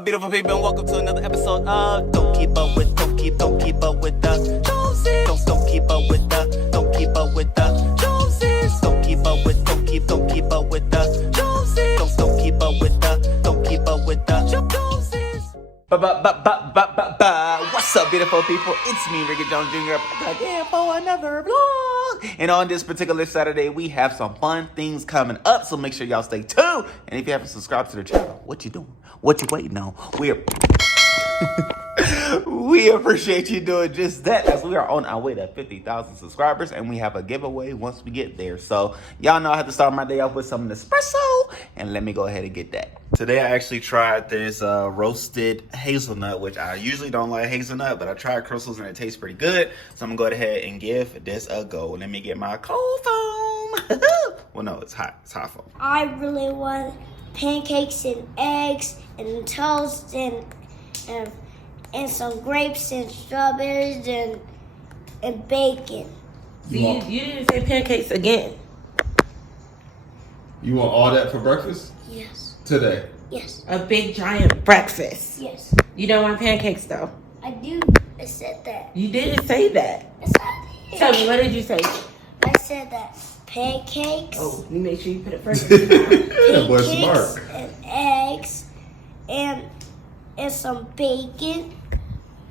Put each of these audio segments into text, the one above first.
Beautiful people, and welcome to another episode of Don't Keep Up with the Joneses. Don't keep up with the Joneses. Don't keep up with the Joneses. Don't keep up with the Joneses. Don't keep up with the Joneses. What's up, beautiful people? It's me, Rickey Jones Jr. back again for another vlog. And on this particular Saturday, we have some fun things coming up, so make sure y'all stay tuned. And if you haven't subscribed to the channel, what you doing? What you waiting on? We appreciate you doing just that, as we are on our way to 50,000 subscribers, and we have a giveaway once we get there. So y'all know I have to start my day off with some espresso, and let me go ahead and get that. Today I actually tried this roasted hazelnut, which I usually don't like hazelnut, but I tried Chrystle's and it tastes pretty good. So I'm gonna go ahead and give this a go. Let me get my cold foam. Well, no, it's hot. It's hot foam. I really want pancakes and eggs and toast and some grapes and strawberries and bacon. You didn't say pancakes again. You want all that for breakfast? Yes. Today? Yes. A big giant breakfast. Yes. You don't want pancakes though. I do. I said that. You didn't say that. Yes, I did. Tell me, what did you say? I said that pancakes. Oh, you make sure you put it first. That boy's Pancakes smart. and eggs and some bacon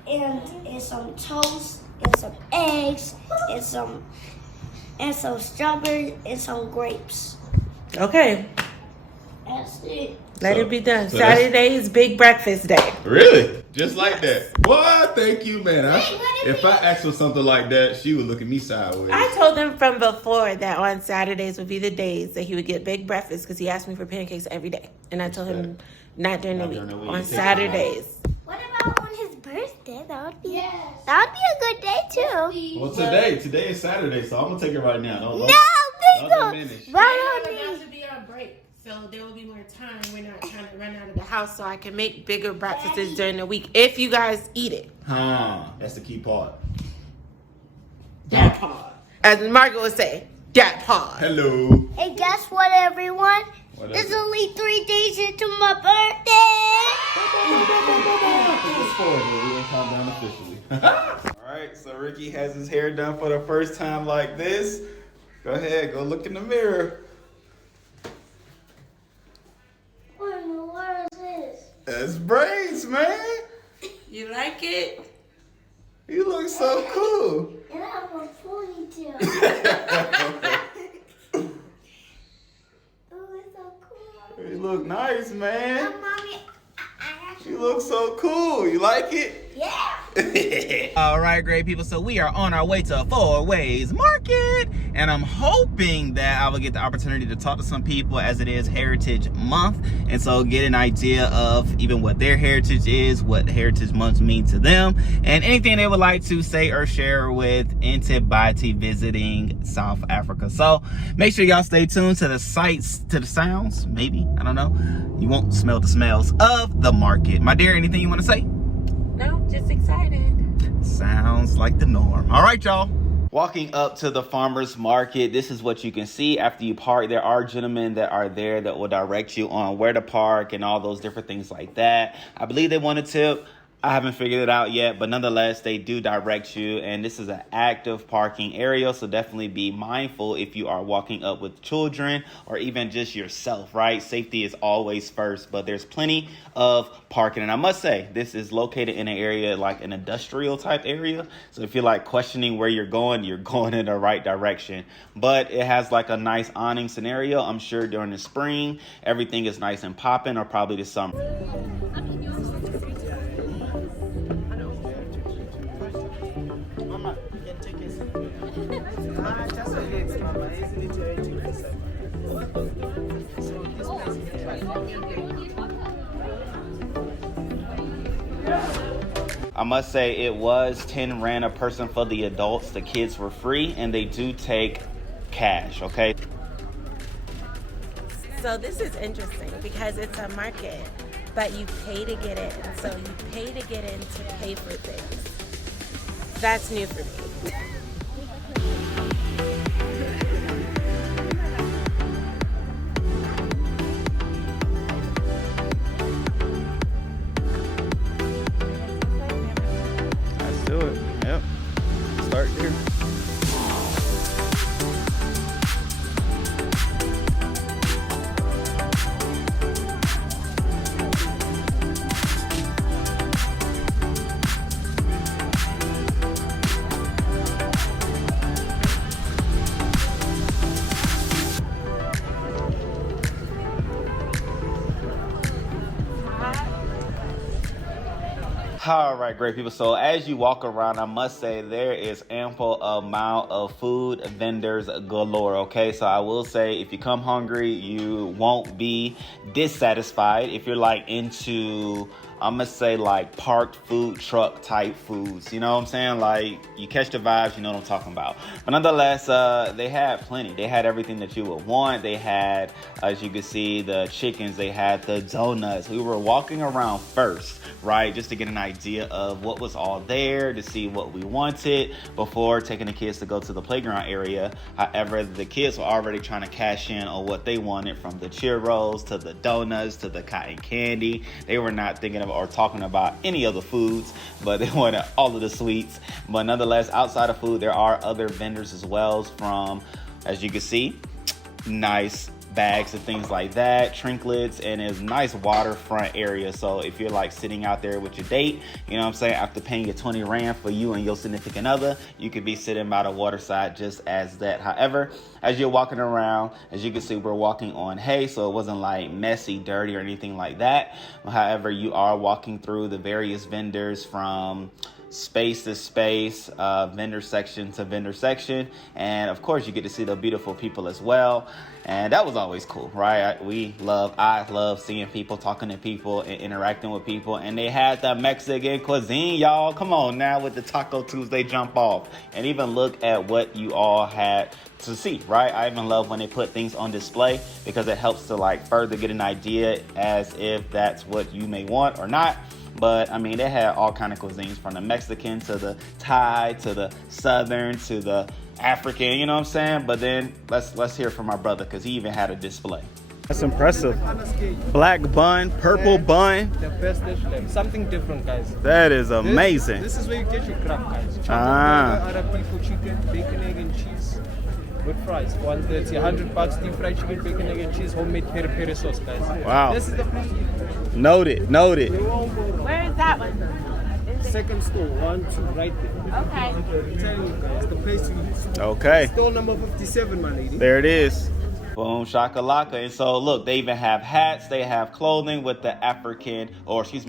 and some toast and some eggs and some strawberries and some grapes. Okay, That's it. let it be done. so Saturday is big breakfast day. Really? Just like that? Boy, thank you, man. Wait, what do you If I asked for something like that, she would look at me sideways. I told him from before that on Saturdays would be the days that he would get big breakfast because he asked me for pancakes every day. And I told him not during the week, on Saturdays. What about on his birthday? That would be a good day too. Well, today is Saturday, so I'm gonna take it right now. No, don't diminish. About to be on break, so there will be more time. We're not trying to run out of the house, so I can make bigger breakfasts during the week if you guys eat it. That's the key part. That part, as Margaret would say, that part. Hello. Hey, guess what, everyone? What It's is it? only 3 days into my birthday. It's 4, but we're gonna count down officially. Alright, so Ricky has his hair done for the first time like this. Go ahead, go look in the mirror. What in the world is this? That's braids, man. You like it? You look so cool. And I have a ponytail. Oh, it's so cool. You look nice, man. Mommy, I actually... You look so cool. You like it? Yeah. All right, great people. So we are on our way to Fourways Market, and I'm hoping that I will get the opportunity to talk to some people as it is Heritage Month, and so get an idea of even what their heritage is, what Heritage Months mean to them, and anything they would like to say or share with Ntibati visiting South Africa. So make sure y'all stay tuned to the sights, to the sounds, maybe, I don't know. You won't smell the smells of the market. My dear, anything you want to say? No, just excited. Sounds like the norm. All right, y'all. Walking up to the farmer's market, this is what you can see after you park. There are gentlemen that are there that will direct you on where to park and all those different things like that. I believe they want a tip. I haven't figured it out yet, but nonetheless, they do direct you, and this is an active parking area, so definitely be mindful if you are walking up with children or even just yourself, right? Safety is always first, but there's plenty of parking, and I must say, this is located in an area like an industrial type area, so if you're like questioning where you're going in the right direction, but it has like a nice awning scenario. I'm sure during the spring, everything is nice and popping, or probably the summer. I must say it was 10 rand a person for the adults. The kids were free, and they do take cash, okay? So this is interesting because it's a market, but you pay to get in. So you pay to get in to pay for things. That's new for me. All right, great people. So as you walk around, I must say there is ample amount of food vendors galore. Okay, so I will say if you come hungry, you won't be dissatisfied. If you're like into, I'm gonna say like parked food truck type foods, you know what I'm saying? Like you catch the vibes, you know what I'm talking about. But nonetheless, they had plenty. They had everything that you would want. They had, as you can see, the chickens. They had the donuts. We were walking around first, right, just to get an idea of what was all there, to see what we wanted before taking the kids to go to the playground area. However, the kids were already trying to cash in on what they wanted, from the churros to the donuts to the cotton candy. They were not thinking of or talking about any of the foods, but they wanted all of the sweets. But nonetheless, outside of food, there are other vendors as well, from, as you can see, nice bags and things like that, trinkets, and it's nice waterfront area. So if you're like sitting out there with your date, you know what I'm saying, after paying your 20 Rand for you and your significant other, you could be sitting by the waterside just as that. However, as you're walking around, as you can see, we're walking on hay, so it wasn't like messy, dirty, or anything like that. However, you are walking through the various vendors from space to space, vendor section to vendor section, and of course you get to see the beautiful people as well, and that was always cool, right? I love seeing people, talking to people, and interacting with people. And they had the Mexican cuisine, y'all. Come on now with the Taco Tuesday jump off, and even look at what you all had to see, right? I even love when they put things on display, because it helps to like further get an idea as if that's what you may want or not. But I mean, they had all kind of cuisines, from the Mexican to the Thai to the Southern to the African, you know what I'm saying? But then let's hear from my brother, because he even had a display. That's impressive. Black bun, purple bun. The best dish left. Something different, guys. That is amazing. This is where you get your crab, guys. Arab people, chicken, bacon, egg, and cheese with fries. 130, $100. Deep fried chicken, bacon, egg, and cheese, homemade peri peri sauce, guys. Wow. This is the place. Noted. Where is that one? Second store, 1, 2, right there. Okay. I'm telling you guys, the place to eat. Okay. Store number 57, my lady. There it is. Boom shakalaka. And so look, they even have hats, they have clothing with the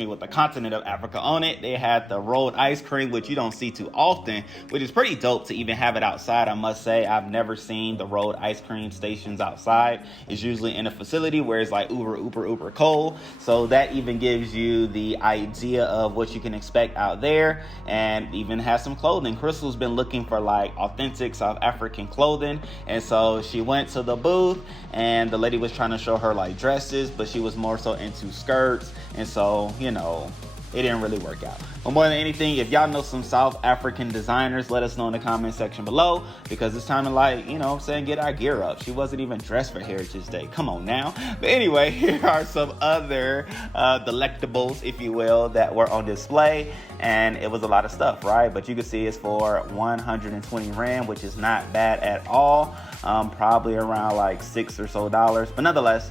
with the continent of Africa on it. They had the rolled ice cream, which you don't see too often, which is pretty dope to even have it outside. I must say, I've never seen the rolled ice cream stations outside. It's usually in a facility where it's like uber cold. So that even gives you the idea of what you can expect out there, and even has some clothing. Crystle's been looking for like authentic South African clothing, and so she went to the booth, and the lady was trying to show her like dresses, but she was more so into skirts, and so, you know, it didn't really work out. But more than anything, if y'all know some South African designers, let us know in the comment section below, because it's time to, like, you know what I'm saying, get our gear up. She wasn't even dressed for Heritage Day. Come on now. But anyway, here are some other delectables, if you will, that were on display. And it was a lot of stuff, right? But you can see it's for 120 Rand, which is not bad at all. Probably around like $6 or so. But nonetheless,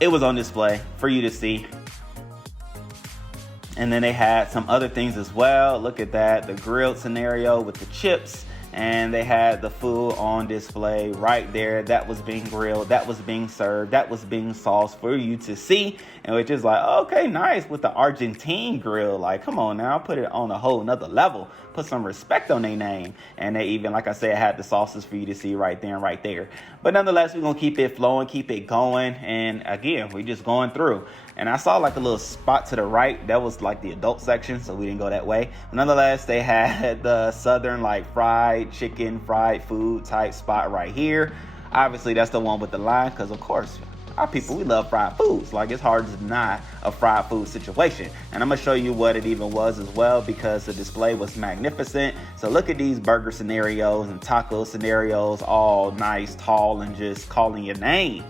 it was on display for you to see. And then they had some other things as well. Look at that, the grilled scenario with the chips. And they had the food on display right there. That was being grilled, that was being served, that was being sauced for you to see. And which is like, okay, nice, with the Argentine grill. Like, come on now, put it on a whole nother level. Put some respect on their name. And they even, like I said, had the sauces for you to see right there and right there. But nonetheless, we're gonna keep it flowing, keep it going. And again, we're just going through. And I saw like a little spot to the right. That was like the adult section, so we didn't go that way. But nonetheless, they had the Southern like fried chicken, fried food type spot right here. Obviously, that's the one with the line, because of course, our people, we love fried foods. Like, it's hard to deny a fried food situation. And I'm gonna show you what it even was as well, because the display was magnificent. So look at these burger scenarios and taco scenarios, all nice, tall, and just calling your name.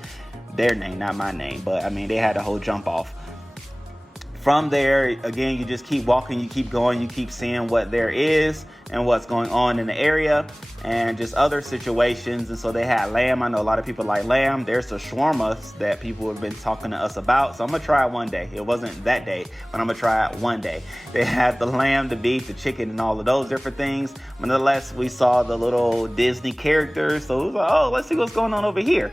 Their name, not my name, but I mean, they had a whole jump off. From there, again, you just keep walking, you keep going, you keep seeing what there is and what's going on in the area, and just other situations. And so they had lamb. I know a lot of people like lamb. There's the shawarmas that people have been talking to us about. So I'm gonna try it one day. It wasn't that day, but I'm gonna try it one day. They had the lamb, the beef, the chicken, and all of those different things. But nonetheless, we saw the little Disney characters. So it was like, oh, let's see what's going on over here.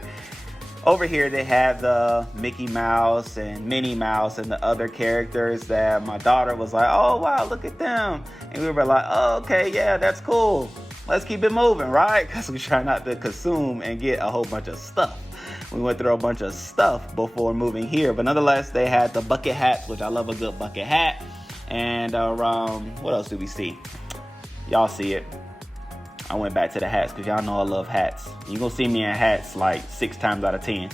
Over here they have the Mickey Mouse and Minnie Mouse and the other characters that my daughter was like, oh wow, look at them. And we were like, oh, okay, yeah, that's cool. Let's keep it moving, right? Because we try not to consume and get a whole bunch of stuff. We went through a bunch of stuff before moving here. But nonetheless, they had the bucket hats, which I love a good bucket hat. And what else do we see? Y'all see it. I went back to the hats because y'all know I love hats. You're going to see me in hats like 6 times out of 10.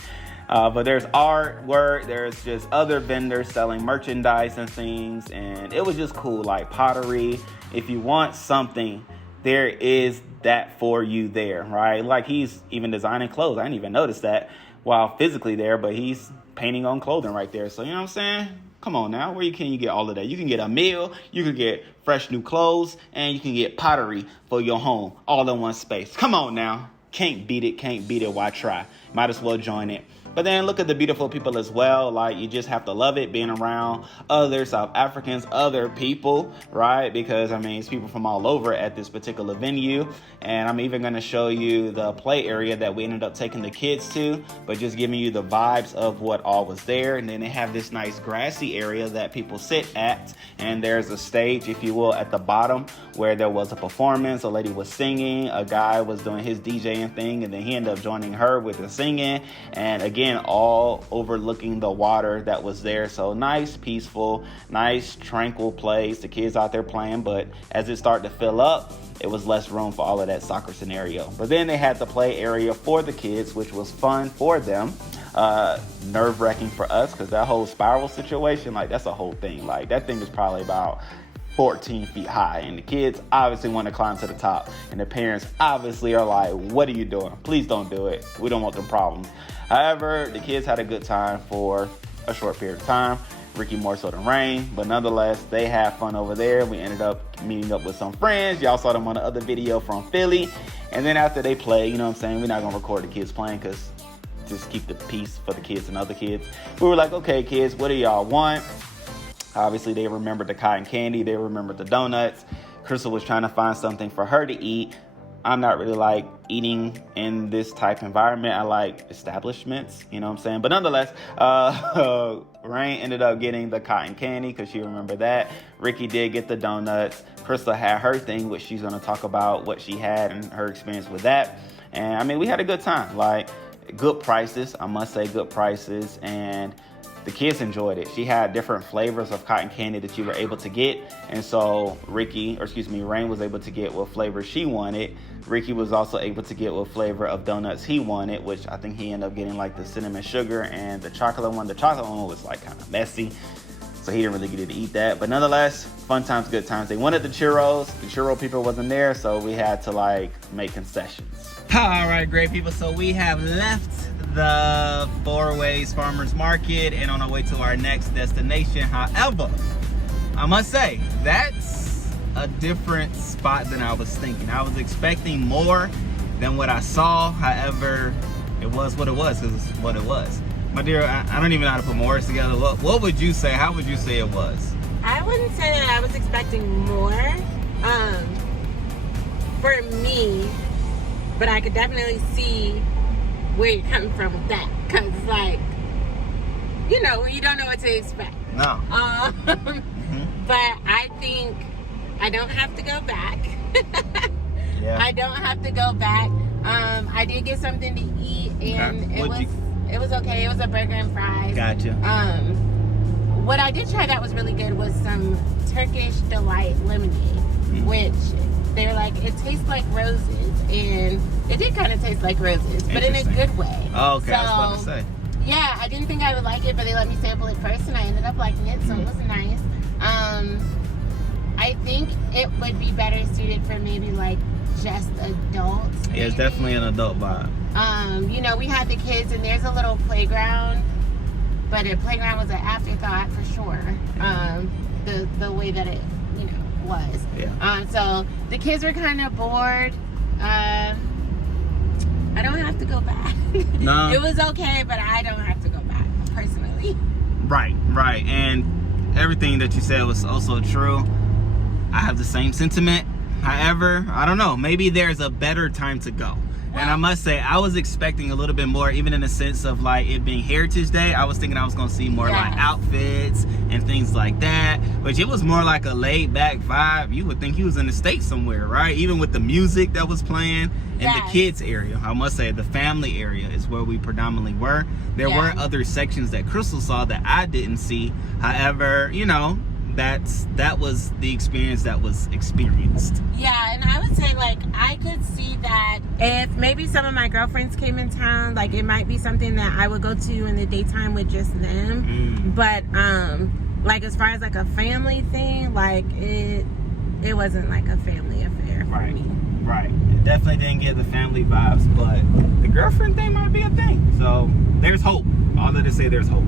But there's artwork. There's just other vendors selling merchandise and things. And it was just cool, like pottery. If you want something, there is that for you there, right? Like he's even designing clothes. I didn't even notice that while physically there, but he's painting on clothing right there. So, you know what I'm saying? Come on now, where can you get all of that? You can get a meal, you can get fresh new clothes, and you can get pottery for your home all in one space. Come on now. Can't beat it. Why try? Might as well join it. But then look at the beautiful people as well. Like, you just have to love it being around other South Africans, other people, right? Because, I mean, it's people from all over at this particular venue. And I'm even going to show you the play area that we ended up taking the kids to, but just giving you the vibes of what all was there. And then they have this nice grassy area that people sit at. And there's a stage, if you will, at the bottom where there was a performance. A lady was singing, a guy was doing his DJing thing, and then he ended up joining her with the singing. And again, all overlooking the water that was there. So nice, peaceful, nice, tranquil place. The kids out there playing, but as it started to fill up, it was less room for all of that soccer scenario. But then they had the play area for the kids, which was fun for them. Nerve-wracking for us, because that whole spiral situation, like, that's a whole thing. Like, that thing is probably about 14 feet high, and the kids obviously want to climb to the top, and the parents obviously are like, what are you doing? Please don't do it. We don't want them problems. However, the kids had a good time for a short period of time. Rickey more so than Rain, but nonetheless, they had fun over there. We ended up meeting up with some friends. Y'all saw them on the other video from Philly. And then after they play, you know what I'm saying, we're not gonna record the kids playing because just keep the peace for the kids and other kids. We were like, okay, kids, what do y'all want? Obviously, they remembered the cotton candy. They remembered the donuts. Chrystle was trying to find something for her to eat. I'm not really like eating in this type environment. I like establishments, you know what I'm saying? But nonetheless, Rain ended up getting the cotton candy because she remembered that. Rickey did get the donuts. Chrystle had her thing, which she's going to talk about what she had and her experience with that. And I mean, we had a good time. Like, good prices, I must say, good prices. And the kids enjoyed it. She had different flavors of cotton candy that you were able to get. And so Rain was able to get what flavor she wanted. Rickey was also able to get what flavor of donuts he wanted, which I think he ended up getting like the cinnamon sugar and the chocolate one. The chocolate one was like kind of messy, so he didn't really get to eat that. But nonetheless, fun times, good times. They wanted the churros. The churro people wasn't there, so we had to like make concessions. All right, great people. So we have left the Fourways Farmers Market and on our way to our next destination. However, I must say, that's a different spot than I was thinking. I was expecting more than what I saw. However, it was what it was, because it's what it was. My dear, I don't even know how to put more words together. What would you say? How would you say it was? I wouldn't say that I was expecting more for me, but I could definitely see where you're coming from with that, because like, you know, you don't know what to expect. No. But I think I don't have to go back. Yeah. I don't have to go back. I did get something to eat, and it was okay. It was a burger and fries. Gotcha. What I did try that was really good was some Turkish Delight lemonade, which they're like, it tastes like roses, and it did kind of taste like roses, but in a good way. Oh, okay. So, I was about to say. Yeah, I didn't think I would like it, but they let me sample it first, and I ended up liking it, so it was nice. I think it would be better suited for maybe like just adults. Yeah, it's definitely an adult vibe. You know, we had the kids, and there's a little playground, but a playground was an afterthought for sure. The way that it, you know, was. Yeah. So the kids were kind of bored. I don't have to go back. No. It was okay, but I don't have to go back personally. Right. And everything that you said was also true. I have the same sentiment. However, I don't know, maybe there's a better time to go. And I must say, I was expecting a little bit more, even in the sense of like it being Heritage Day. I was thinking I was gonna see more like outfits and things like that. But it was more like a laid back vibe. You would think he was in the States somewhere, right? Even with the music that was playing in the kids area. I must say the family area is where we predominantly were. There were other sections that Chrystle saw that I didn't see. However, you know, that was the experience that was experienced. Yeah, and I would say like I could see that if maybe some of my girlfriends came in town, like it might be something that I would go to in the daytime with just them. But like as far as like a family thing, like it wasn't like a family affair for me. Right. It definitely didn't get the family vibes, but the girlfriend thing might be a thing. So there's hope. All that to say, there's hope.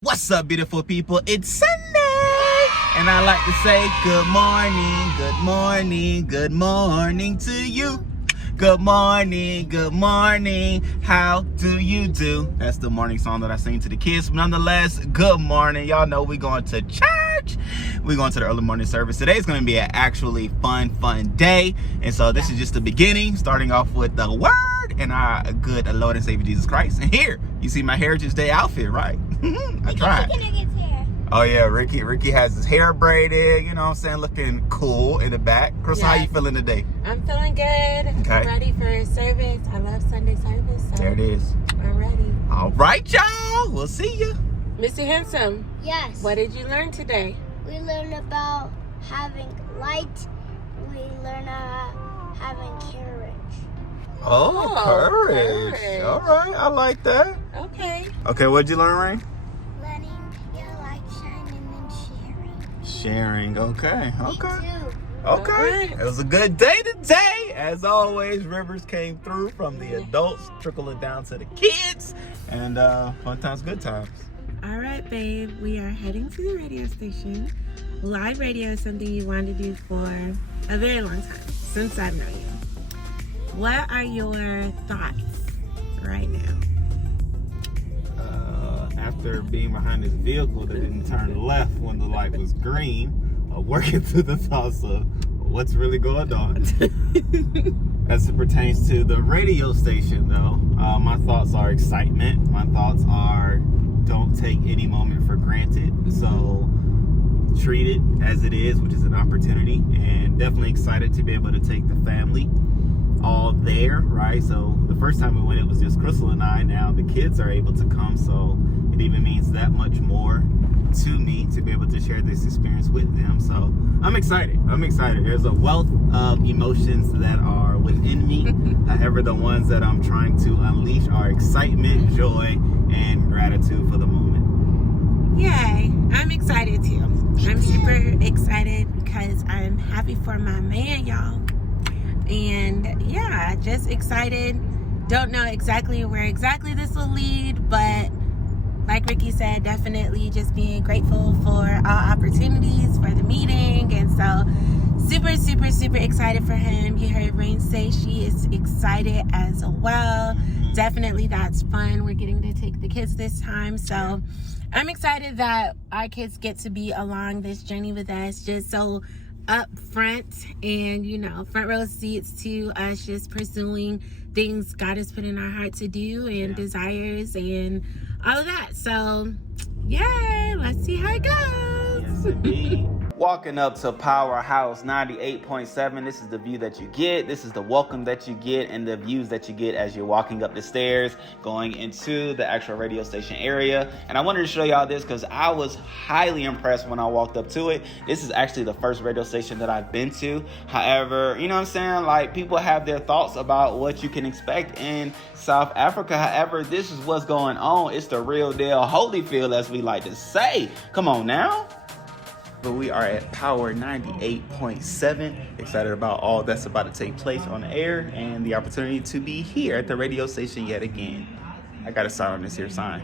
What's up, beautiful people? It's Sunday, and I like to say good morning, good morning, good morning to you. Good morning, how do you do? That's the morning song that I sing to the kids. Nonetheless, good morning. Y'all know we going to church. We're going to the early morning service. Today's going to be an actually fun day. And so this is just the beginning, starting off with the word and our good Lord and Savior Jesus Christ. And here, you see my Heritage Day outfit, right? I tried. Oh yeah, Ricky has his hair braided, you know what I'm saying, looking cool in the back. Chrystle, how you feeling today? I'm feeling good. Okay. I'm ready for service. I love Sunday service. So there it is. I'm ready. All right, y'all. We'll see you. Mr. Handsome. Yes. What did you learn today? We learned about having light. We learned about having courage. Oh, courage. All right, I like that. Okay. Okay, what'd you learn, Rain? Sharing. Okay. Okay. It was a good day today. As always, rivers came through from the adults, trickling down to the kids, and fun times, good times. All right, babe. We are heading to the radio station. Live radio is something you wanted to do for a very long time, since I've known you. What are your thoughts right now? After being behind this vehicle that didn't turn left when the light was green, working through the thoughts of what's really going on. As it pertains to the radio station though, my thoughts are excitement. My thoughts are don't take any moment for granted. So treat it as it is, which is an opportunity, and definitely excited to be able to take the family all there, right? So the first time we went, it was just Chrystle and I. Now the kids are able to come, so it even means that much more to me to be able to share this experience with them. So I'm excited. There's a wealth of emotions that are within me. However, the ones that I'm trying to unleash are excitement, joy, and gratitude for the moment. Yay, I'm excited too. I'm super excited because I'm happy for my man, y'all. And yeah, just excited. Don't know exactly where exactly this will lead, but like Ricky said, definitely just being grateful for all opportunities for the meeting. And so super excited for him. You heard Rain say she is excited as well. Definitely that's fun. We're getting to take the kids this time, so I'm excited that our kids get to be along this journey with us, just so up front, and you know, front row seats to us just pursuing things God has put in our heart to do, and desires and all of that. So yay, let's see how it goes. Yes, indeed. Walking up to Powerhouse 98.7, this is the view that you get, this is the welcome that you get, and the views that you get as you're walking up the stairs going into the actual radio station area. And I wanted to show y'all this because I was highly impressed when I walked up to it. This is actually the first radio station that I've been to. However, you know what I'm saying, like, people have their thoughts about what you can expect in South Africa. However, this is what's going on. It's the real deal Holyfield, as we like to say. Come on now. But we are at Power 98.7. Excited about all that's about to take place on the air and the opportunity to be here at the radio station yet again. I got to sign on this here sign.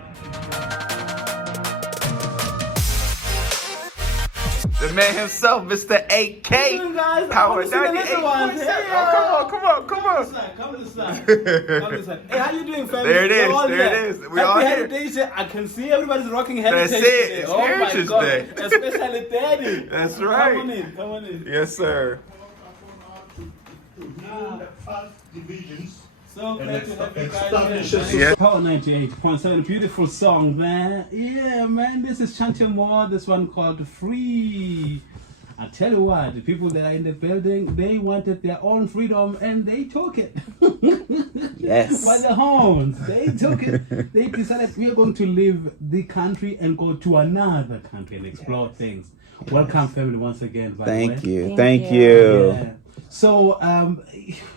The man himself, Mr. AK. Power 98. Oh, come on. Come to the side. Hey, how you doing, family? There it is. All There here. it is. We all Happy here. Heritage Day. I can see everybody's rocking Heritage That's it. Day. It's Oh Heritage my God. Day. Especially Daddy. That's right. Come on in. Yes, sir. So glad to have you guys here. Yeah. Power 98.7, beautiful song, man. Yeah, man, this is Chanting More, this one called Free. I tell you what, the people that are in the building, they wanted their own freedom and they took it. Yes. By the horns, they took it. They decided we are going to leave the country and go to another country and explore things. Welcome, family, once again. By the way. Thank you. Yeah. So,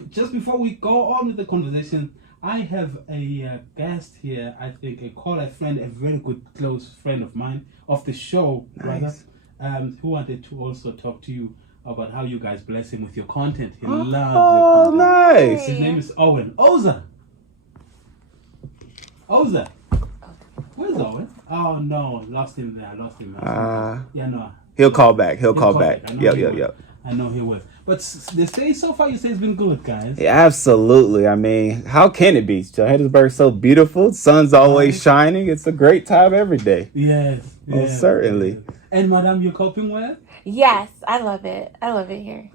just before we go on with the conversation, I have a guest here, I think a caller friend, a very good close friend of mine of the show, Nice. brother, who wanted to also talk to you about how you guys bless him with your content. He loves your content. Nice. His name is Owen. Oza! Where's Owen? Oh no, lost him there. Yeah, no. He'll call back. I know he will. Yep. I know he will. But they say so far, you say it's been good, guys. Yeah, absolutely. I mean, how can it be? Johannesburg's so beautiful. Sun's always shining. It's a great time every day. Yes. Most certainly. Yes. And madam, you're coping well? Yes, I love it. I love it here.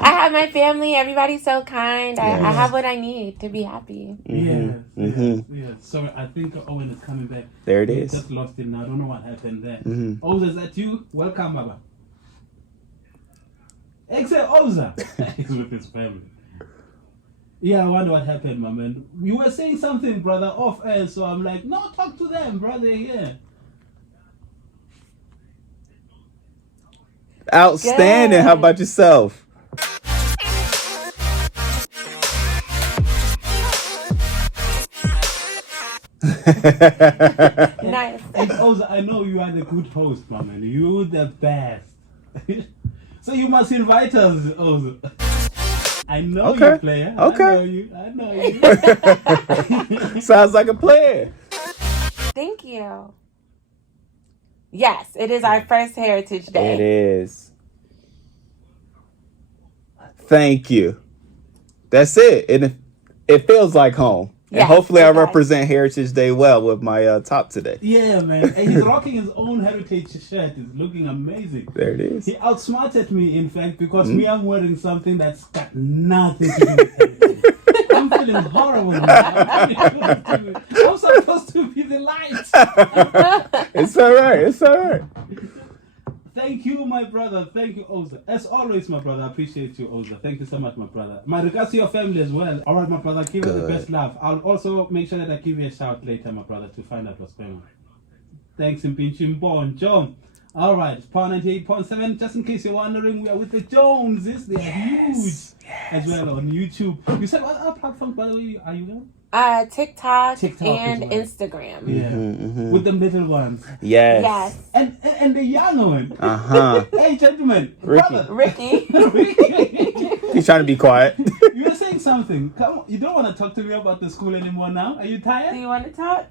I have my family. Everybody's so kind. I have what I need to be happy. Yes. Mm-hmm. Yes. Sorry, I think Owen is coming back. There it We is. just lost him now. I don't know what happened there. Mm-hmm. Oza, is that you? Welcome, Baba. Except Oza. He's with his family. Yeah, I wonder what happened, my man. You were saying something, brother, off air, so I'm like, no, talk to them, brother, yeah. Outstanding. Good. How about yourself? Nice. And Oza, I know you are the good host, my man. You're the best. So you must invite us, Oza. I know Okay. you, player. Okay. I know you. Sounds like a plan. Thank you. Yes, it is our first Heritage Day. It is. Thank you. That's it. And it feels like home. And Yes, hopefully it I does. represent Heritage Day well with my top today. Yeah, man. And he's rocking his own heritage shirt. It's looking amazing. There it is. He outsmarted me, in fact, because me, I'm wearing something that's got nothing to do with heritage. I'm feeling horrible now. I'm supposed to be the light. It's all right. Thank you, my brother. Thank you, Oza. As always, my brother, I appreciate you, Oza. Thank you so much, my brother. My regards to your family as well. All right, my brother, give us the best love. I'll also make sure that I give you a shout later, my brother, to find out what's going on. Thanks, Impinchim Bon John. All right, Power 98.7. Just in case you're wondering, we are with the Joneses. They are huge as well on YouTube. You said what other platforms, by the way, are you on? TikTok as and well. Instagram. Yeah, with the little ones. Yes. Yes. And the young one. Uh-huh. Hey, gentlemen. Rickey. Brother. Ricky. He's trying to be quiet. You were saying something. Come on. You don't want to talk to me about the school anymore now? Are you Do tired? you want to talk?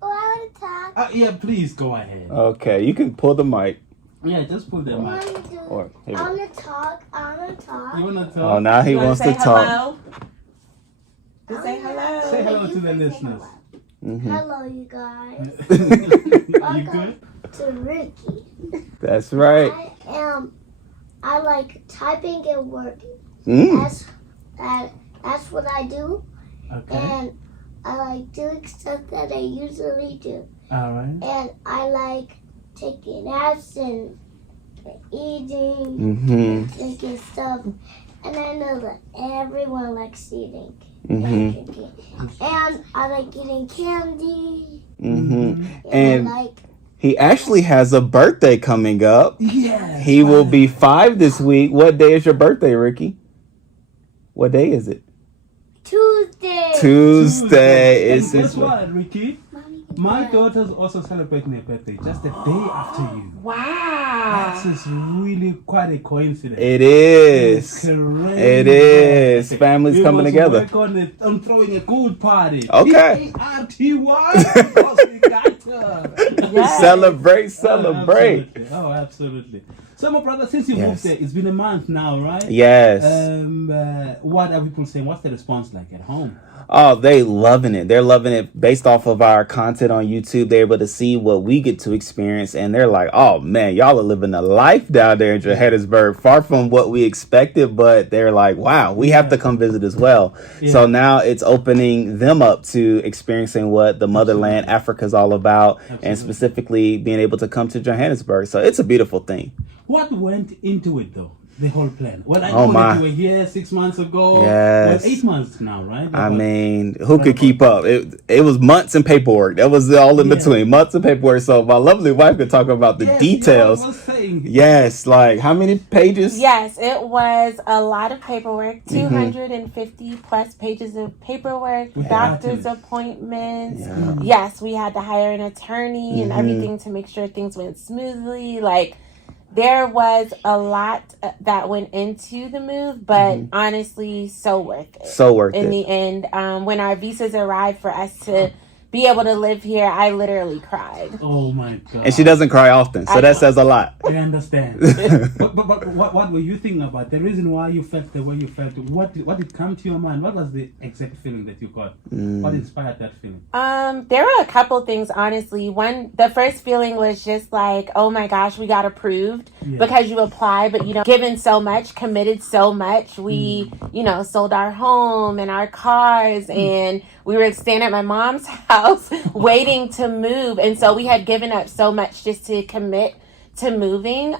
Oh, I want to talk. Yeah, please go ahead. Okay, you can pull the mic. Yeah, just pull them I out. want to Or I want to talk. I want to talk. You want to talk? Oh, now he You wanna wants say to talk. hello? Just say hello. Say hello to the listeners. Hello, you guys. You Welcome good? to Rickey. That's right. I like typing and working. Mm. That's what I do. Okay. And I like doing stuff that I usually do. All right. And I like taking naps and eating, Mm-hmm. drinking stuff. And I know that everyone likes eating Mm-hmm. and drinking. And I like eating candy. Mm-hmm. And, And I like he actually has a birthday coming up. Yes. He will be 5 this week. What day is your birthday, Ricky? What day is it? Tuesday. Tuesday. And It's guess his what, Ricky? Mommy, can My daughter's also celebrating her birthday just the day after you. Wow. This is really quite a coincidence. It is. It's crazy. It is. Families We coming must together. Work on throwing a good party. Okay. P-A-R-T-Y, because we got her. Yes. Celebrate. Oh, absolutely. So, my brother, since you Yes. moved there, it's been a month now, right? Yes. What are people saying? What's the response like at home? Oh, they loving it. They're loving it based off of our content on YouTube. They're able to see what we get to experience, and they're like, "Oh man, y'all are living a life down there in Johannesburg, far from what we expected." But they're like, "Wow, we have to come visit as well." Yeah. So now it's opening them up to experiencing what the motherland, Africa, is all about, and specifically being able to come to Johannesburg. So it's a beautiful thing. What went into it, though? The whole plan. Well, I Oh, know my. that you were here 6 months ago. Yes. Well, 8 months now, right? I mean, who could keep up? It was months in paperwork. That was all in between. Months of paperwork. So my lovely wife could talk about the details. I was saying. Yes, like how many pages? Yes, it was a lot of paperwork, 250 plus pages of paperwork, doctor's appointments. Yeah. Yes, we had to hire an attorney and everything to make sure things went smoothly. Like, there was a lot that went into the move, but honestly, so worth it. So worth in it. the end. When our visas arrived for us to be able to live here, I literally cried. Oh my God. And she doesn't cry often, so that says a lot. I understand. but what were you thinking about? The reason why you felt the way you felt? What did come to your mind? What was the exact feeling that you got? What inspired that feeling? There were a couple things, honestly. One, the first feeling was just like, oh my gosh, we got approved because you applied, but given so much, committed so much. We, sold our home and our cars, and we were staying at my mom's house waiting to move. And so we had given up so much just to commit to moving.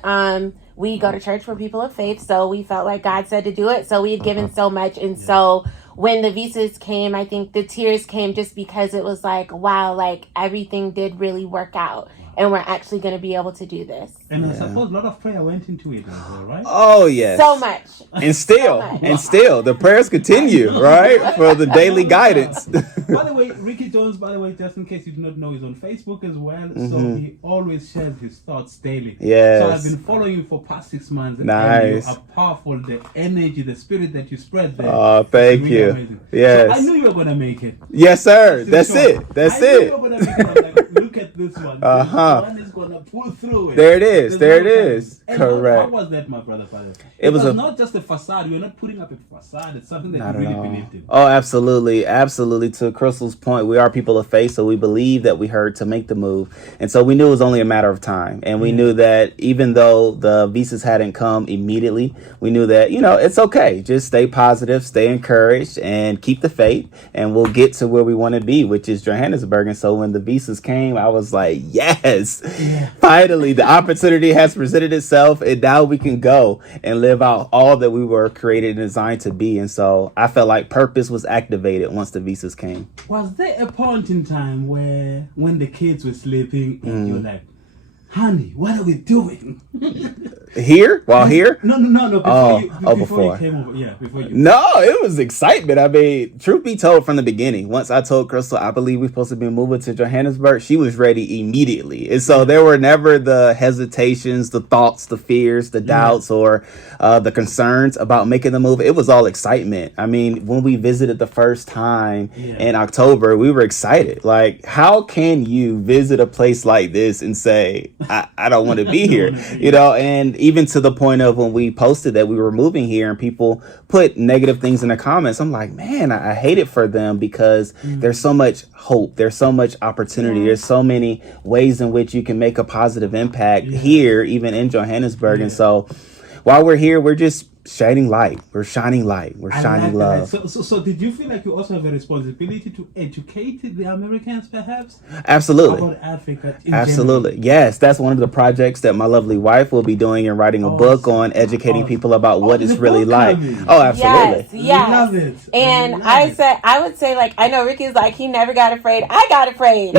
We go to church for people of faith, so we felt like God said to do it. So we had given so much. And so when the visas came, I think the tears came just because it was like, wow, like everything did really work out. And we're actually going to be able to do this. And I suppose a lot of prayer went into it as well, right? Oh yes. So much. And still, So much. the prayers continue, right? For the daily guidance. By the way, Rickey Jones, just in case you do not know, is on Facebook as well. So he always shares his thoughts daily. Yes. So I've been following you for past 6 months. Nice. And you are powerful. The energy, the spirit that you spread there. Oh, thank is really you. amazing. Yes. So I knew you were going to make it. Yes, sir. That's it. That's I knew it. you were going to make it. I'm like, look at this one. This one is going to pull through it. There it is. There's There it no is. And Correct. How was that, my brother? It was not just a facade. You're not putting up a facade. It's something that Not you at really all. believed in. Oh, absolutely. Absolutely. To Crystle's point, we are people of faith, so we believe that we heard to make the move. And so we knew it was only a matter of time. And we knew that even though the visas hadn't come immediately, we knew that, it's okay. Just stay positive, stay encouraged, and keep the faith. And we'll get to where we want to be, which is Johannesburg. And so when the visas came, I was like, yes, finally, the opportunity has presented itself. And now we can go and live out all that we were created and designed to be. And so I felt like purpose was activated once the visas came. Was there a point in time where, when the kids were sleeping, and you're like, honey, what are we doing? Here? While here? No. Before you came over. Yeah, before you. No, it was excitement. I mean, truth be told, from the beginning, once I told Chrystle, I believe we're supposed to be moving to Johannesburg, she was ready immediately. And so there were never the hesitations, the thoughts, the fears, the doubts, or the concerns about making the move. It was all excitement. I mean, when we visited the first time in October, we were excited. Like, how can you visit a place like this and say, I don't want to be here, and even to the point of when we posted that we were moving here and people put negative things in the comments, I'm like, man, I hate it for them because there's so much hope. There's so much opportunity. There's so many ways in which you can make a positive impact here, even in Johannesburg. And so while we're here, we're just shining light. We're shining light. We're shining love. So did you feel like you also have a responsibility to educate the Americans, perhaps? Absolutely. About Africa in Absolutely. general? Yes, that's one of the projects that my lovely wife will be doing and writing a book on educating people about what it's really like. Oh, absolutely. Yes. Love it. And I would say, like, I know Ricky's like, he never got afraid. I got afraid.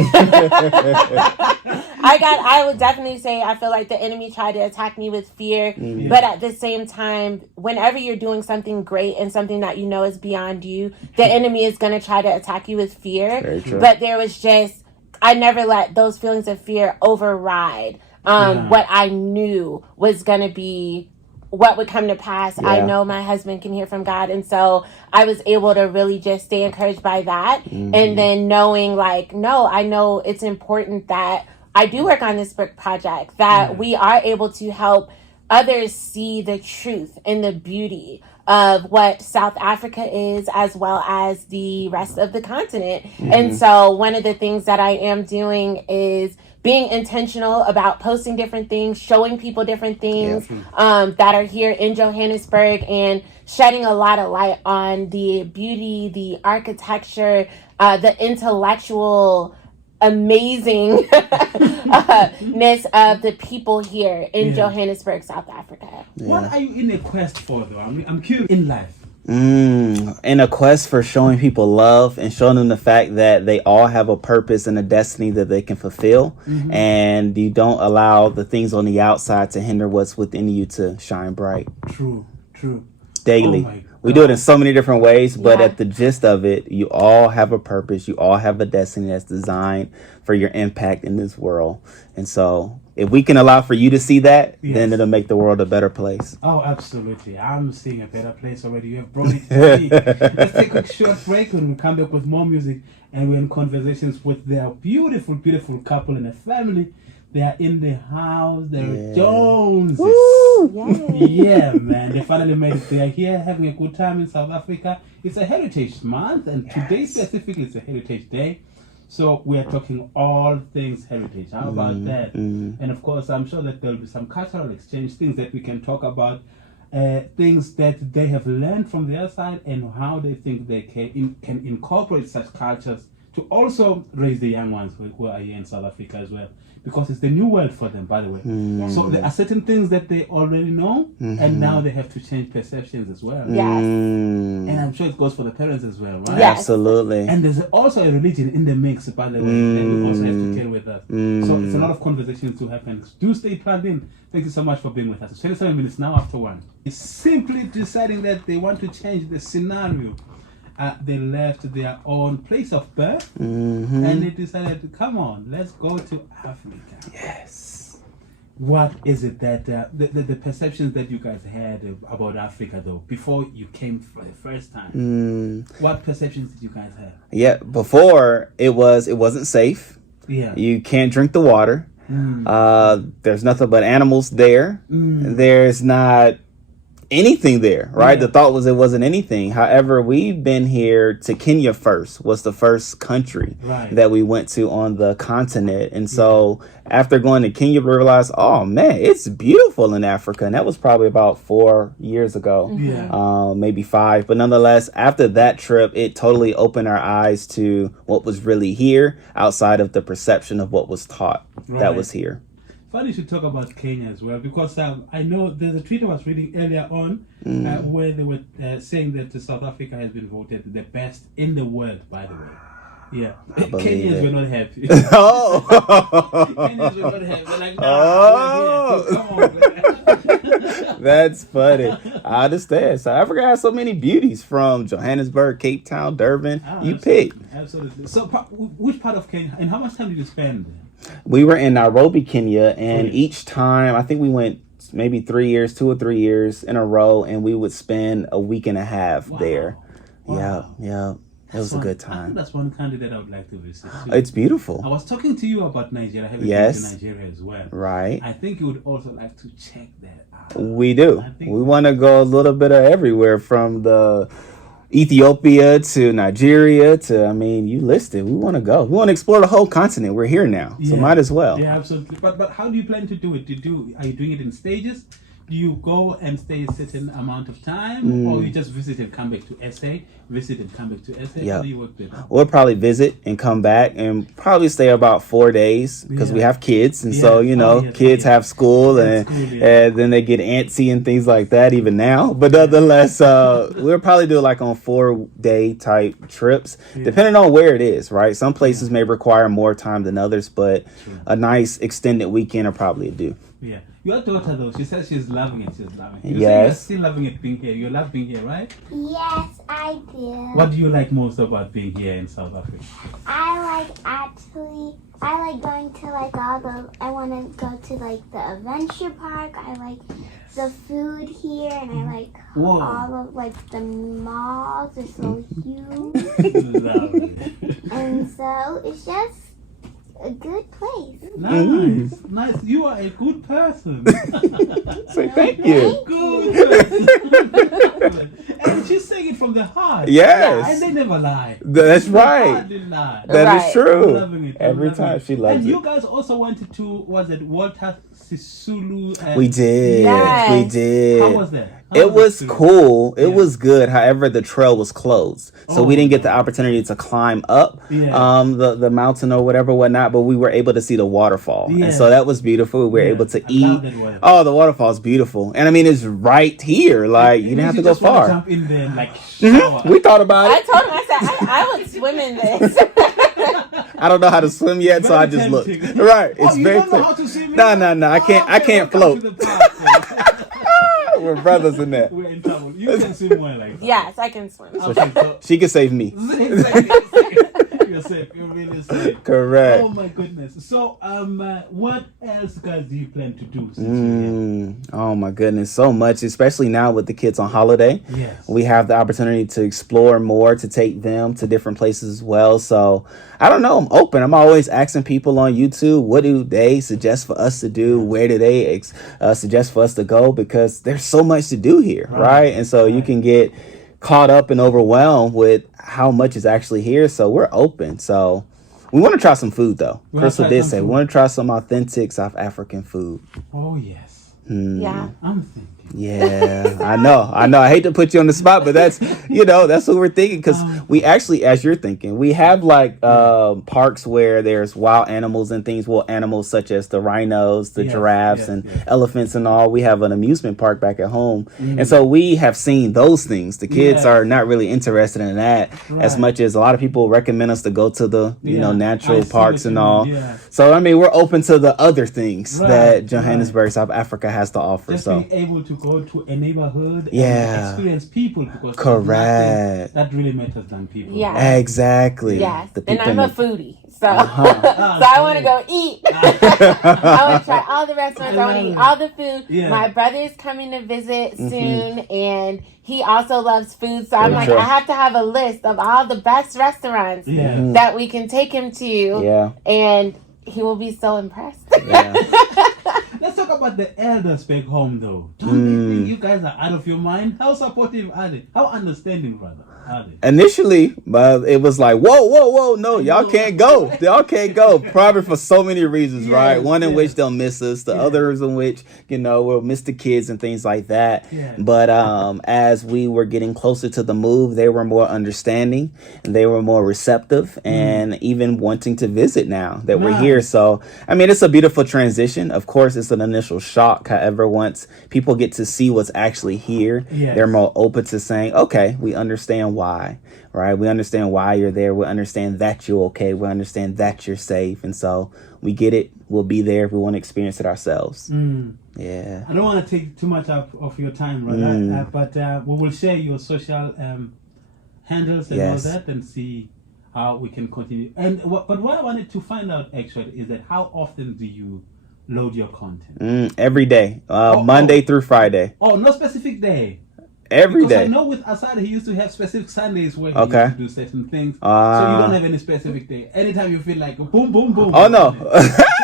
I would definitely say I feel like the enemy tried to attack me with fear. But at the same time, whenever you're doing something great and something that is beyond you, the enemy is going to try to attack you with fear. Very true. But there was just I never let those feelings of fear override what I knew was going to be what would come to pass. I know my husband can hear from God. And so I was able to really just stay encouraged by that. And then knowing like, no, I know it's important that I do work on this book project, that we are able to help others see the truth and the beauty of what South Africa is, as well as the rest of the continent. And so one of the things that I am doing is being intentional about posting different things, showing people different things that are here in Johannesburg, and shedding a lot of light on the beauty, the architecture, the intellectual amazingness of the people here in Johannesburg, South Africa. What are you in a quest for, though? I'm curious in life. In a quest for showing people love and showing them the fact that they all have a purpose and a destiny that they can fulfill, and you don't allow the things on the outside to hinder what's within you to shine bright. True. Daily. Oh, we do it in so many different ways, but at the gist of it, you all have a purpose. You all have a destiny that's designed for your impact in this world. And so if we can allow for you to see that, then it'll make the world a better place. Oh, absolutely. I'm seeing a better place already. You have brought it to me. Let's take a short break and we'll come back with more music. And we're in conversations with their beautiful, beautiful couple and a family. They are in the house. They're Joneses. Yeah, man. They finally made it. They are here having a good time in South Africa. It's a Heritage Month, and today specifically it's a Heritage Day. So we are talking all things heritage. How about that? And of course, I'm sure that there'll be some cultural exchange, things that we can talk about, things that they have learned from their side, and how they think they can incorporate such cultures to also raise the young ones who are here in South Africa as well. Because it's the new world for them, by the way. So there are certain things that they already know, and now they have to change perceptions as well. Yes. And I'm sure it goes for the parents as well, right? Yes. Absolutely. And there's also a religion in the mix, by the way, that we also have to tell with us. So it's a lot of conversations to happen. Do stay plugged in. Thank you so much for being with us. It's 27 minutes now after 1. It's simply deciding that they want to change the scenario. They left their own place of birth, and they decided, come on, let's go to Africa. Yes. What is it that the perceptions that you guys had about Africa, though, before you came for the first time? What perceptions did you guys have? Yeah, before it wasn't safe. Yeah. You can't drink the water. There's nothing but animals there. There's not anything there, right? The thought was it wasn't anything. However, we've been here to Kenya first, was the first country that we went to on the continent. And so after going to Kenya, we realized, oh man, it's beautiful in Africa. And that was probably about 4 years ago, maybe 5. But nonetheless, after that trip, it totally opened our eyes to what was really here outside of the perception of what was taught that was here. Funny you should talk about Kenya as well, because I know there's a tweet I was reading earlier on where they were saying that South Africa has been voted the best in the world, by the way. Yeah. Kenyans were not happy. Kenyans were not happy. They're like, nah, come on. That's funny. I understand. South Africa has so many beauties, from Johannesburg, Cape Town, Durban. You pick. Absolutely. So which part of Kenya, and how much time did you spend there? We were in Nairobi, Kenya, and each time, I think we went maybe 3 years, 2 or 3 years in a row, and we would spend a week and a half there. Wow. Yeah. It was a good I think time. that's one country that I would like to visit too. It's beautiful. I was talking to you about Nigeria, having been to Nigeria as well. Right. I think you would also like to check that out. We do. We want to go a little bit of everywhere, from the Ethiopia to Nigeria to, I mean, you listed. We want to go. We want to explore the whole continent. We're here now, so might as well. Yeah, absolutely. But how do you plan to do it? Are you doing it in stages? Do you go and stay a certain amount of time, or you just visit and come back to SA? Visit and come back to SA? How do you work with that? We'll probably visit and come back, and probably stay about 4 days, because we have kids, and so kids have school, and then they get antsy and things like that even now. But nonetheless, we'll probably do it like on 4-day type trips, depending on where it is. Right, some places may require more time than others, but a nice extended weekend will probably do. Yeah. Your daughter, though, she says she's loving it. You say you're still loving it being here. You love being here, right? Yes, I do. What do you like most about being here in South Africa? I like at Actually, I like going to like I want to go to like the adventure park. I like the food here, and I like all of like the malls are so huge. Lovely. And so it's just a good place. Nice, nice. You are a good person. Say thank you. Good person. And she's saying it from the heart. Yes. And they never lie. That's The right. heart didn't lie. That is true. I'm loving it. Every loving time it. she loves and it. you guys also went to, was it Walter Sisulu? We did. Yes. We did. How was that? How It was it? cool. It Yeah. was good. However, the trail was closed, so we didn't get the opportunity to climb up the mountain or whatever, whatnot. But we were able to see the waterfall, and so that was beautiful. We were able to eat. Oh, the waterfall is beautiful, and I mean it's right here. Like you didn't have to go far. Jump in there, and, like shower. We thought about I it. told him, I said, I would swim in this. I don't know how to swim yet, so I Very just looked. tempting. Right, it's you very. don't know how to swim? No. I can't. I can't float. Welcome to the park. We're brothers in that. We're in trouble. You can swim well like that. Yes, I can swim. Okay, so She can save me. you're safe. You're really safe. Correct. Oh my goodness. So, what else, guys, do you plan to do since you're here? Oh my goodness, so much, especially now with the kids on holiday. Yes. We have the opportunity to explore more, to take them to different places as well. So I don't know, I'm open. I'm always asking people on YouTube, what do they suggest for us to do? Where do they suggest for us to go? Because there's so much to do here, right? And so you can get caught up and overwhelmed with how much is actually here. So we're open. So we want to try some food though. Chrystle did say we want to try some authentic South African food. Oh, yes. Yeah. I'm thinking. Yeah, I know. I hate to put you on the spot, but that's that's what we're thinking, because we actually, as you're thinking, we have like parks where there's wild animals and things. Well, animals such as the rhinos, the giraffes, and elephants and all. We have an amusement park back at home, and so we have seen those things. The kids are not really interested in that as much as a lot of people recommend us to go to the natural parks and all. So I mean, we're open to the other things that Johannesburg, South Africa has to offer. Just so being able to go to a neighborhood and experience people, because correct, that really matters than people. Yeah. Exactly. Yes. The And people I'm a foodie. So, so I want to go eat. I want to try all the restaurants. I want to eat all the food. Yeah. My brother is coming to visit soon, and he also loves food. So I'm like, I have to have a list of all the best restaurants that we can take him to. Yeah. And he will be so impressed. Yeah. Let's talk about the elders back home, though. Don't they think you guys are out of your mind? How supportive are they? How understanding, rather, are they? Initially, it was like, whoa, no, y'all can't go. Y'all can't go. Probably for so many reasons, right? One in which they'll miss us, the others in which, we'll miss the kids and things like that. Yeah. But as we were getting closer to the move, they were more understanding and they were more receptive and even wanting to visit now that we're here. So, I mean, it's a beautiful transition. Of course, it's an initial shock. However, once people get to see what's actually here, they're more open to saying, okay, we understand why, right? We understand why you're there. We understand that you're okay. We understand that you're safe. And so we get it. We'll be there if we want to experience it ourselves. Yeah. I don't want to take too much of your time, brother, but we will share your social handles and all that and see how we can continue. And but what I wanted to find out actually is that how often do you load your content? Every day, Monday through Friday. Oh, no specific day. Every because day. I know with Asada, he used to have specific Sundays where he used to do certain things. So you don't have any specific day. Anytime you feel like boom, boom, boom. Oh, no.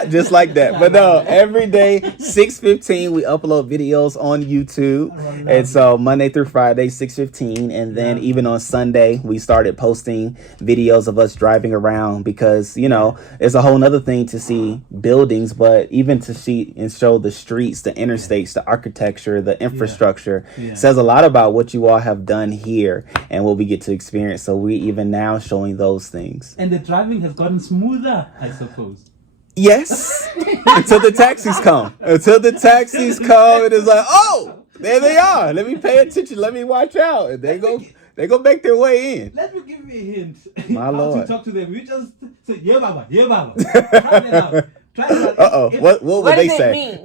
Just like that. But no, every day, 6:15, we upload videos on YouTube. And so Monday through Friday, 6:15. And then even on Sunday, we started posting videos of us driving around because, it's a whole nother thing to see buildings, but even to see and show the streets, the interstates, the architecture, the infrastructure. Says a lot about what you all have done here and what we get to experience. So we even now showing those things. And the driving has gotten smoother, I suppose. Yes. Until the taxis come. Until the taxis come, it is like, oh, there they are. Let me pay attention. Let me watch out. And they go make their way in. Let me give you a hint. My how Lord. to talk to them. You just say, yeah, Baba, yeah, Baba. Try it out. Try it out. Uh-oh. What would they say?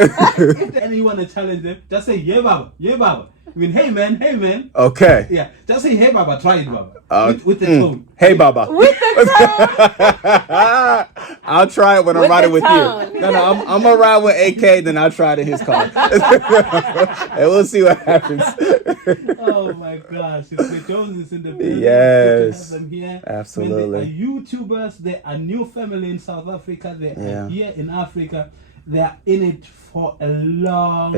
If and you want to challenge them, just say, yeah, Baba, yeah, Baba. I mean, hey man. Okay. Yeah, just say hey Baba. Try it, Baba. With the tone. Hey, Baba. With the tone. I'll try it when I'm With riding the with tone. you. No, I'm gonna ride with AK, then I'll try it in his car, and we'll see what happens. Oh my gosh, it's the Joneses in the building. Yes. It's good to have them here. Absolutely. When they are YouTubers, they are new family in South Africa. They are here in Africa. They are in it for a long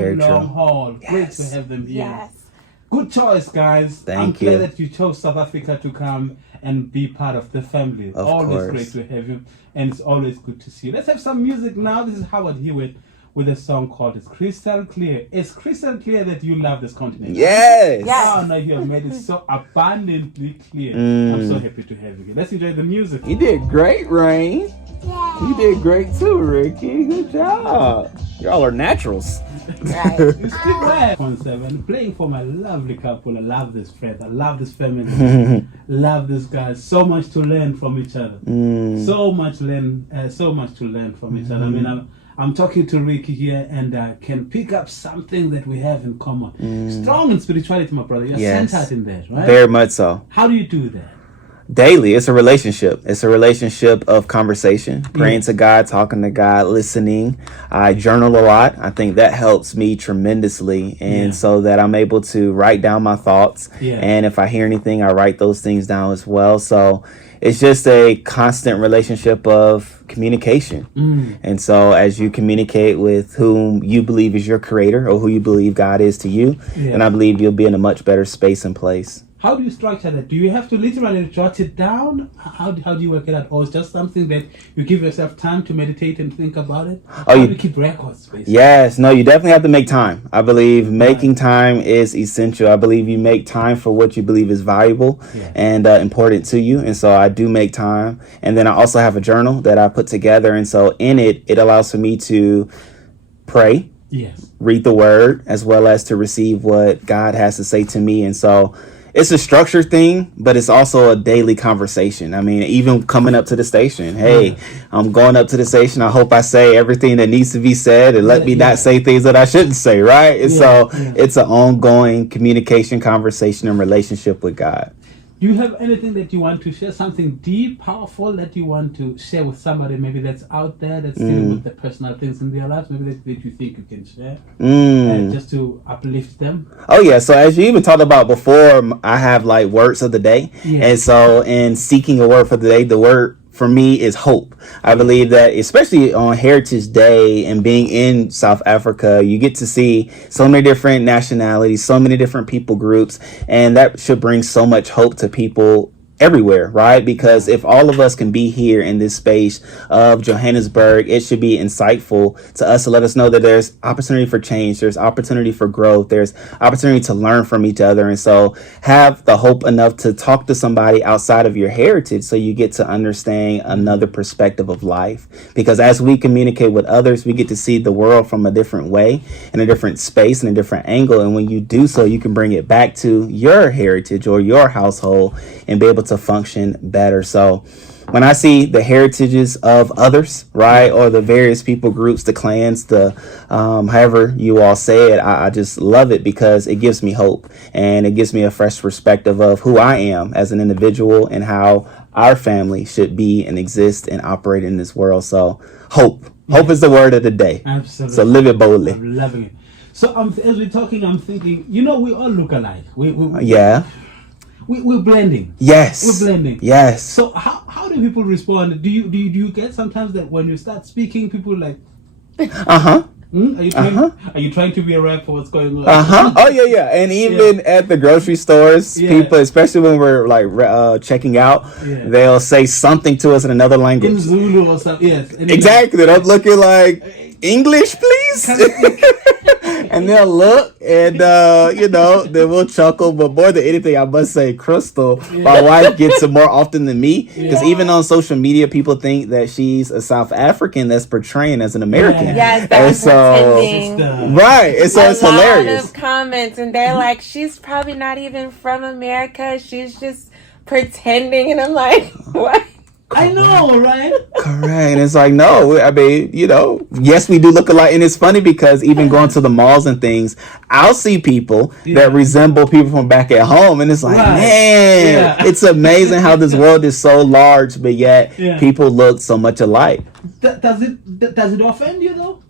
haul. Yes. Great to have them here. Yes. Good choice, guys. Thank I'm you. glad that you chose South Africa to come and be part of the family. Of Always course. great to have you, and it's always good to see you. Let's have some music now. This is Howard Hewitt with a song called "It's Crystal Clear." It's crystal clear that you love this continent. Yes. Yes. Oh, now you have made it so abundantly clear. I'm so happy to have you here. Let's enjoy the music. You did great, Rain. Yeah. You did great too, Ricky. Good job. Y'all are naturals. Right. It's Steve West. 7, playing for my lovely couple. I love this friend. I love this family. Love this guys. So much to learn from each other. So much to learn from each other. I mean, I'm talking to Ricky here, and I can pick up something that we have in common. Strong in spirituality, my brother. You're centered in that, right? Very much so. How do you do that? Daily. It's a relationship. It's a relationship of conversation, praying to God, talking to God, listening. I journal a lot. I think that helps me tremendously. And so that I'm able to write down my thoughts. And if I hear anything, I write those things down as well. So it's just a constant relationship of communication. And so as you communicate with whom you believe is your creator or who you believe God is to you, and I believe you'll be in a much better space and place. How do you structure that? Do you have to literally jot it down? How do you work it out? Or it's just something that you give yourself time to meditate and think about it? How do you keep records, basically? Yes, no, you definitely have to make time. I believe making time is essential. I believe you make time for what you believe is valuable and important to you. And so I do make time. And then I also have a journal that I put together. And so in it, it allows for me to pray, read the word, as well as to receive what God has to say to me. And so it's a structured thing, but it's also a daily conversation. I mean, even coming up to the station, hey, I'm going up to the station. I hope I say everything that needs to be said and let me not say things that I shouldn't say, right? And so it's an ongoing communication, conversation, and relationship with God. Do you have anything that you want to share, something deep, powerful that you want to share with somebody maybe that's out there, that's dealing with the personal things in their lives, maybe that you think you can share, just to uplift them? Oh, yeah. So as you even talked about before, I have like words of the day. And so in seeking a word for the day, the word for me is hope. I believe that especially on Heritage Day and being in South Africa, you get to see so many different nationalities, so many different people groups, and that should bring so much hope to people everywhere, right? Because if all of us can be here in this space of Johannesburg, it should be insightful to us to let us know that there's opportunity for change, there's opportunity for growth, there's opportunity to learn from each other. And so have the hope enough to talk to somebody outside of your heritage so you get to understand another perspective of life. Because as we communicate with others, we get to see the world from a different way, in a different space, in a different angle. And when you do so, you can bring it back to your heritage or your household and be able to function better. So when I see the heritages of others, right, or the various people groups, the clans, the however you all say it, I just love it because it gives me hope and it gives me a fresh perspective of who I am as an individual and how our family should be and exist and operate in this world. So hope is the word of the day. Absolutely. So live it boldly. I'm loving it. So as we're talking, I'm thinking, we all look alike. We're blending. Yes. We're blending. Yes. So how do people respond? Do you get sometimes that when you start speaking, people like, Are you trying to be a rap for what's going on? Oh yeah. And even at the grocery stores, people, especially when we're like checking out, they'll say something to us in another language. In Zulu or something. Yes. Exactly. I'm looking like, English, please. And they'll look and then we'll chuckle. But more than anything, I must say, Chrystle, my wife, gets it more often than me, because even on social media, people think that she's a South African that's portraying as an American. Yes, that's pretending. Right, and so it's hilarious. A lot of comments, and they're like, she's probably not even from America. She's just pretending, and I'm like, what? I know, right? Correct. And it's like, no, I mean, yes, we do look alike. And it's funny because even going to the malls and things, I'll see people that resemble people from back at home. And it's like, man, it's amazing how this world is so large, but yet people look so much alike. Does it offend you though?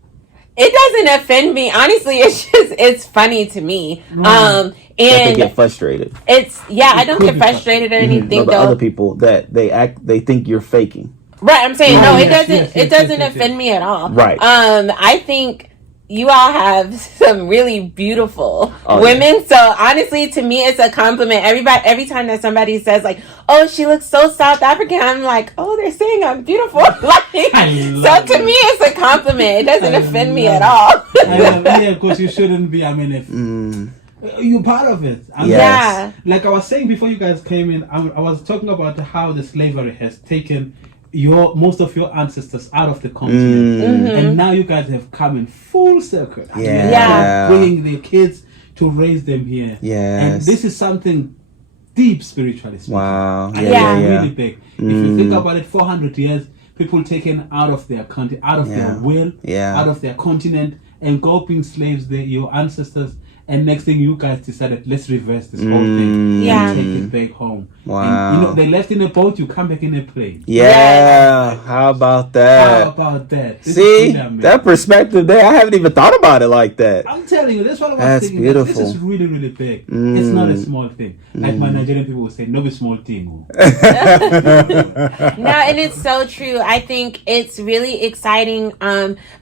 It doesn't offend me. Honestly, it's funny to me. And they get frustrated. I don't get frustrated or anything. The other people that they think you're faking. Right, I'm saying it doesn't offend me at all. Right. I think you all have some really beautiful women. Yeah. So honestly, to me, it's a compliment. Every time that somebody says like, "Oh, she looks so South African," I'm like, "Oh, they're saying I'm beautiful." So to me, it's a compliment. It doesn't offend me at all. Yeah, of course, you shouldn't be. I mean, if you're part of it. Like I was saying before you guys came in, I was talking about how the slavery has taken most of your ancestors out of the continent, and now you guys have come in full circle. Bringing their kids to raise them here. And this is something deep spiritually speaking. Wow. Really big. If you think about it, 400 years, people taken out of their country, out of their will, out of their continent, and go being slaves there, your ancestors. And next thing you guys decided, let's reverse this whole thing and take it back home. Wow. And, they left in a boat, you come back in a plane. Yeah. How about that? See, that perspective there, I haven't even thought about it like that. I'm telling you, that's what I was thinking. Beautiful. This is really, really big. It's not a small thing. Like my Nigerian people would say, no be small thing. No, and it's so true. I think it's really exciting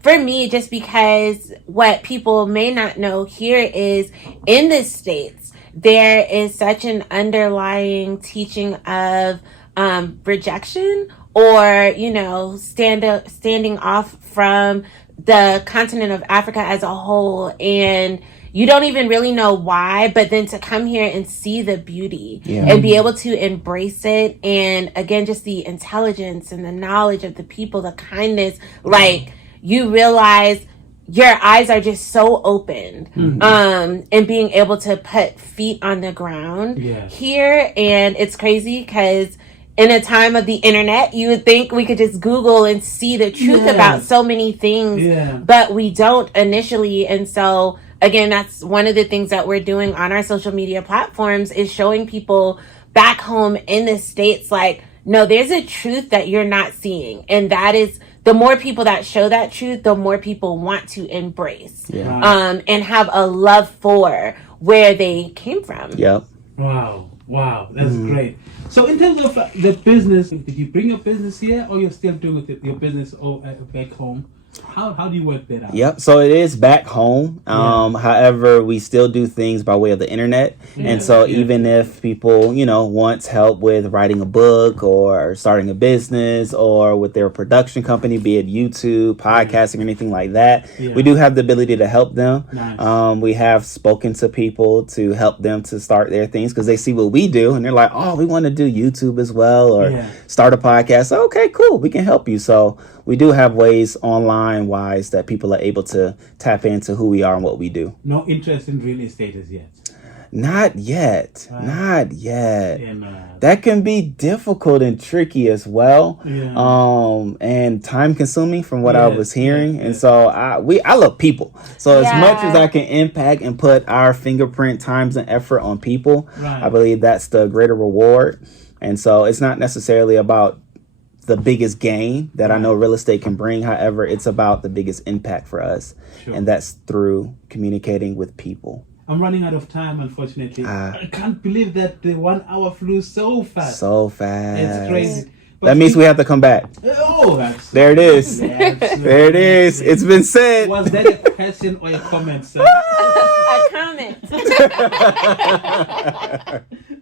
for me just because what people may not know here is in the States, there is such an underlying teaching of rejection or, standing off from the continent of Africa as a whole. And you don't even really know why, but then to come here and see the beauty and be able to embrace it. And again, just the intelligence and the knowledge of the people, the kindness, like you realize your eyes are just so open, and being able to put feet on the ground here. And it's crazy because in a time of the internet, you would think we could just Google and see the truth about so many things, but we don't initially. And so again, that's one of the things that we're doing on our social media platforms is showing people back home in the States, like, no, there's a truth that you're not seeing. And that is, the more people that show that truth, the more people want to embrace and have a love for where they came from. Yep. Wow, that's great. So in terms of the business, did you bring your business here or you're still doing your business back home? How do you work that out? Yep. So it is back home. However, we still do things by way of the internet. And so even if people, want help with writing a book or starting a business or with their production company, be it YouTube, podcasting, or anything like that, we do have the ability to help them. Nice. We have spoken to people to help them to start their things because they see what we do and they're like, oh, we want to do YouTube as well or start a podcast. Okay, cool. We can help you. So we do have ways online wise that people are able to tap into who we are and what we do. No interest in real estate as yet? Not yet. Right. Not yet. That can be difficult and tricky as well. And time consuming from what I was hearing. And so I love people. So as much as I can impact and put our fingerprint, times and effort on people, I believe that's the greater reward. And so it's not necessarily about the biggest gain that I know real estate can bring. However, it's about the biggest impact for us. And that's through communicating with people. I'm running out of time, unfortunately. I can't believe that the 1 hour flew so fast. So fast. It's crazy. But that means we have to come back. Oh, there it is. There it is. It's been said. Was that a question or a comment, sir? A comment.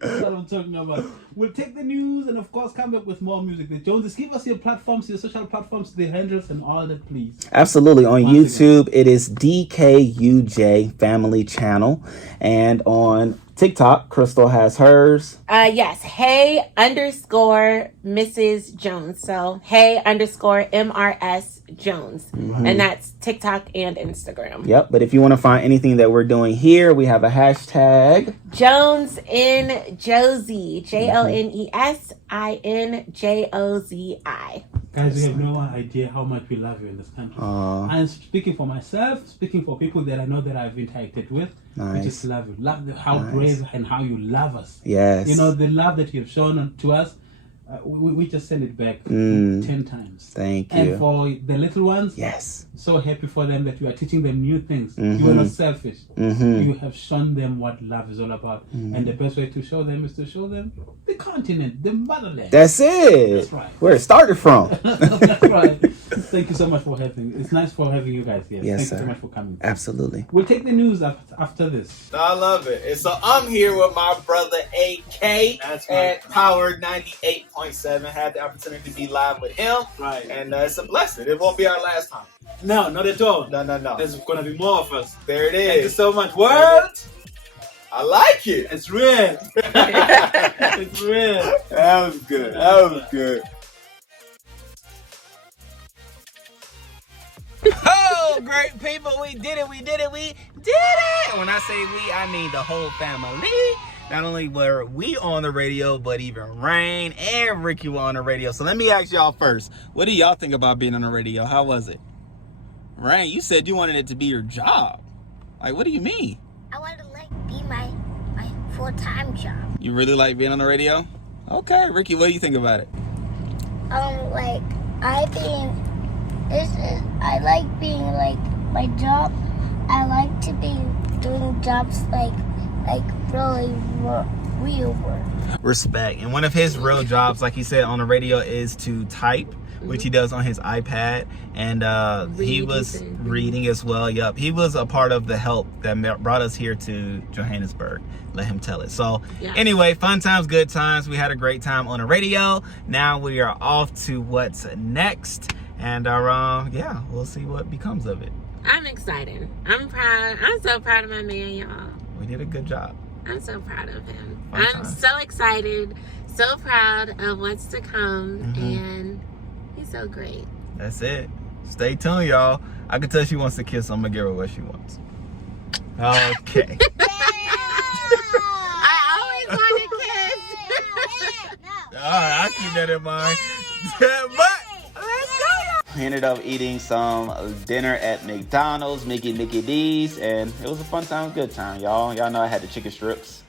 That's what I'm talking about. We'll take the news and, of course, come back with more music. The Joneses, give us your platforms, your social platforms, the handles, and all that, please. Absolutely. On YouTube, it is DKUJ Family Channel. And on TikTok, Chrystle has hers. Yes, hey _ Mrs. Jones. So hey _ MRS Jones. And that's TikTok and Instagram. Yep, but if you want to find anything that we're doing here, we have a hashtag. Jones in Josie. JONESINJOZI. Guys, you have no idea how much we love you in this country. And speaking for myself, speaking for people that I know that I've interacted with, we just love you. Love how brave and how you love us. Yes. You know, the love that you've shown to us, we just send it back 10 times. Thank you. And for the little ones, yes, so happy for them that you are teaching them new things. You are not selfish. You have shown them what love is all about. And the best way to show them is to show them the continent, the motherland. That's it. That's right. Where it started from. That's right. Thank you so much for having. It's nice for having you guys here. Yes, Thank sir. you so much for coming. Absolutely. We'll take the news after this. I love it. And so I'm here with my brother AK at Power 98.7. Had the opportunity to be live with him. Right. And it's a blessing. It won't be our last time. No, not at all. No. There's gonna be more of us. There it Thank you is. so much. World! I like it. It's real. It's real. That was good. That was good. Oh, great people, we did it. When I say we, I mean the whole family. Not only were we on the radio, but even Rain and Ricky were on the radio. So let me ask y'all first, what do y'all think about being on the radio? How was it? Rain, you said you wanted it to be your job. Like, what do you mean? I want to be my full-time job. You really like being on the radio? Okay, Ricky, what do you think about it? I like being like my job. I like to be doing jobs like really real work. Respect. And one of his real jobs, like he said on the radio, is to type, which he does on his iPad. And he was reading as well. Yup. He was a part of the help that brought us here to Johannesburg. Let him tell it. So anyway, fun times, good times. We had a great time on the radio. Now we are off to what's next. And yeah, we'll see what becomes of it. I'm excited. I'm proud. I'm so proud of my man, y'all. We did a good job. I'm so proud of him. Fun I'm times. so excited, so proud of what's to come, and he's so great. That's it. Stay tuned, y'all. I can tell she wants to kiss. I'm gonna give her what she wants. Okay. I always want to kiss. All right, I'll keep that in mind. But let's go. We ended up eating some dinner at McDonald's, Mickey D's, and it was a fun time, good time, y'all. Y'all know I had the chicken strips.